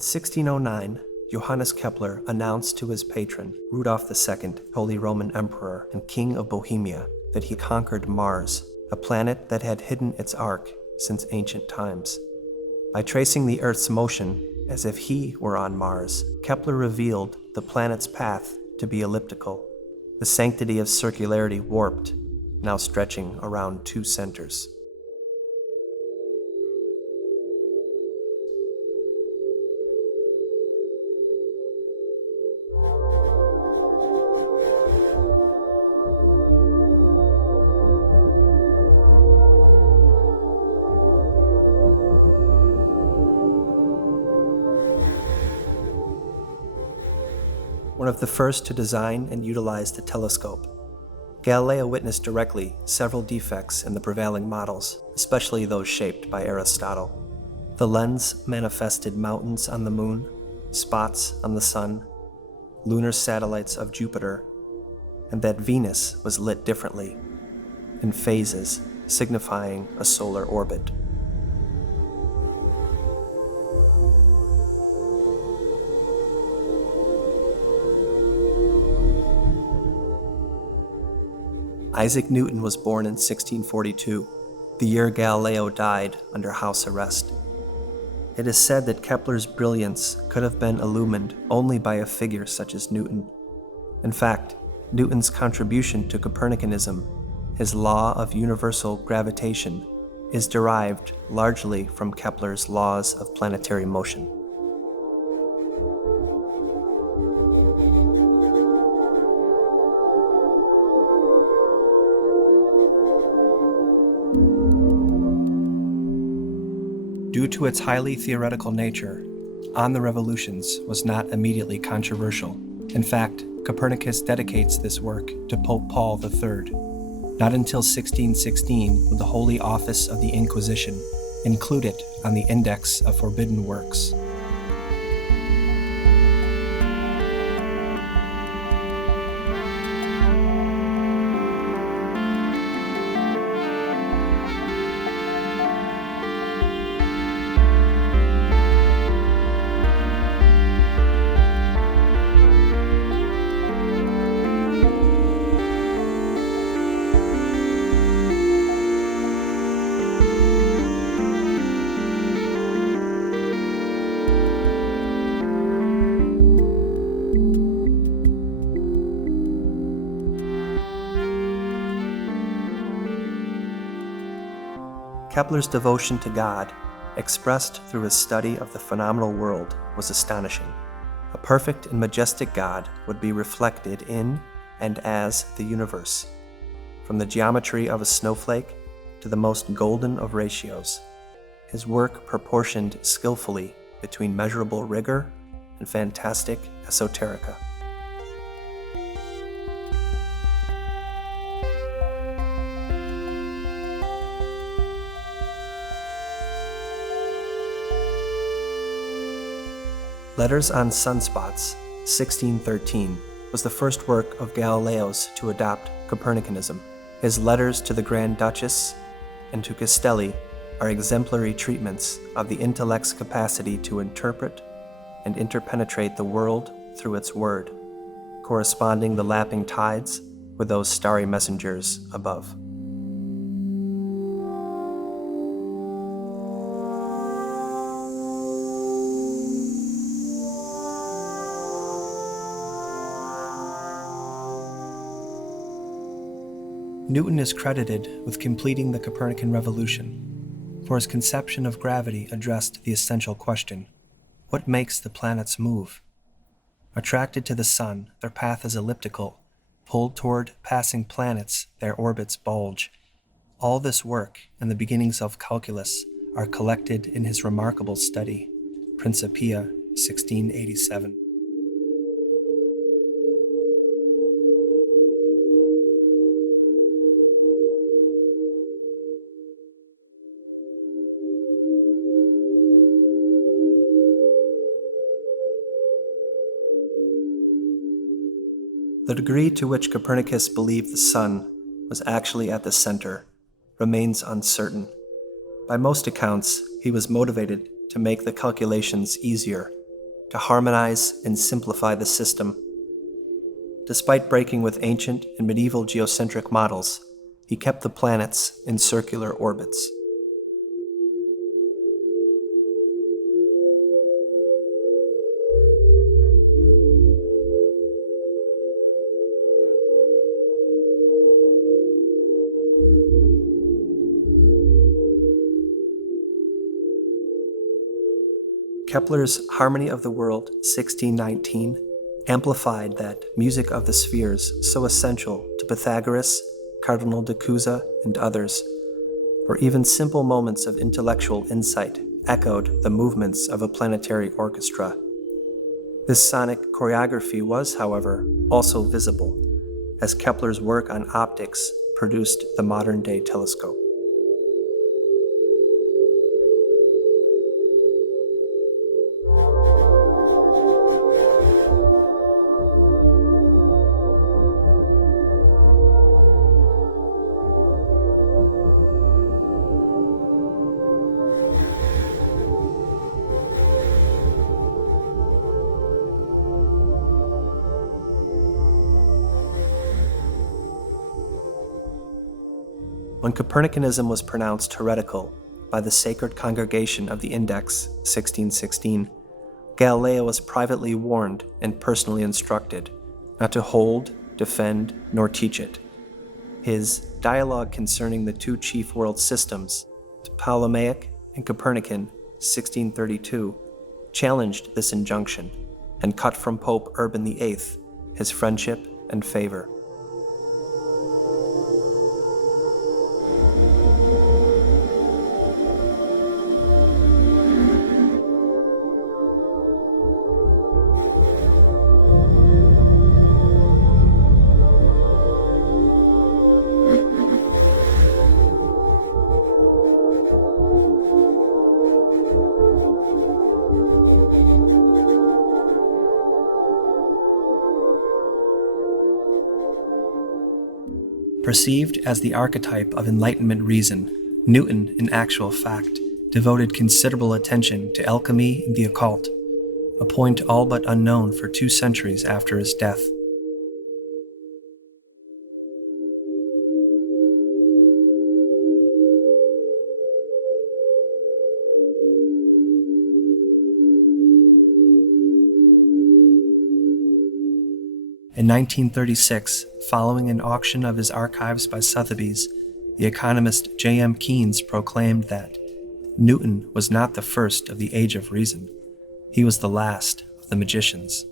In 1609, Johannes Kepler announced to his patron, Rudolf II, Holy Roman Emperor and King of Bohemia, that he conquered Mars, a planet that had hidden its arc since ancient times. By tracing the Earth's motion as if he were on Mars, Kepler revealed the planet's path to be elliptical, the sanctity of circularity warped, now stretching around two centers. One of the first to design and utilize the telescope, Galileo witnessed directly several defects in the prevailing models, especially those shaped by Aristotle. The lens manifested mountains on the moon, spots on the sun, lunar satellites of Jupiter, and that Venus was lit differently, in phases signifying a solar orbit. Isaac Newton was born in 1642, the year Galileo died under house arrest. It is said that Kepler's brilliance could have been illumined only by a figure such as Newton. In fact, Newton's contribution to Copernicanism, his law of universal gravitation, is derived largely from Kepler's laws of planetary motion. Due to its highly theoretical nature, On the Revolutions was not immediately controversial. In fact, Copernicus dedicates this work to Pope Paul III. Not until 1616 would the Holy Office of the Inquisition include it on the Index of Forbidden Works. Kepler's devotion to God, expressed through his study of the phenomenal world, was astonishing. A perfect and majestic God would be reflected in and as the universe, from the geometry of a snowflake to the most golden of ratios. His work proportioned skillfully between measurable rigor and fantastic esoterica. Letters on Sunspots, 1613, was the first work of Galileo's to adopt Copernicanism. His letters to the Grand Duchess and to Castelli are exemplary treatments of the intellect's capacity to interpret and interpenetrate the world through its word, corresponding the lapping tides with those starry messengers above. Newton is credited with completing the Copernican Revolution, for his conception of gravity addressed the essential question: what makes the planets move? Attracted to the sun, their path is elliptical. Pulled toward passing planets, their orbits bulge. All this work and the beginnings of calculus are collected in his remarkable study, Principia, 1687. The degree to which Copernicus believed the sun was actually at the center remains uncertain. By most accounts, he was motivated to make the calculations easier to harmonize and simplify the system. Despite breaking with ancient and medieval geocentric models, he kept the planets in circular orbits. Kepler's Harmony of the World, 1619, amplified that music of the spheres so essential to Pythagoras, Cardinal de Cusa, and others, where even simple moments of intellectual insight echoed the movements of a planetary orchestra. This sonic choreography was, however, also visible, as Kepler's work on optics produced the modern-day telescope. When Copernicanism was pronounced heretical by the Sacred Congregation of the Index, 1616, Galileo was privately warned and personally instructed not to hold, defend, nor teach it. His Dialogue Concerning the Two Chief World Systems, Ptolemaic and Copernican, 1632, challenged this injunction and cut from Pope Urban VIII his friendship and favor. Perceived as the archetype of Enlightenment reason, Newton, in actual fact, devoted considerable attention to alchemy and the occult, a point all but unknown for 2 centuries after his death. In 1936, following an auction of his archives by Sotheby's, the economist J.M. Keynes proclaimed that Newton was not the first of the Age of Reason. He was the last of the magicians.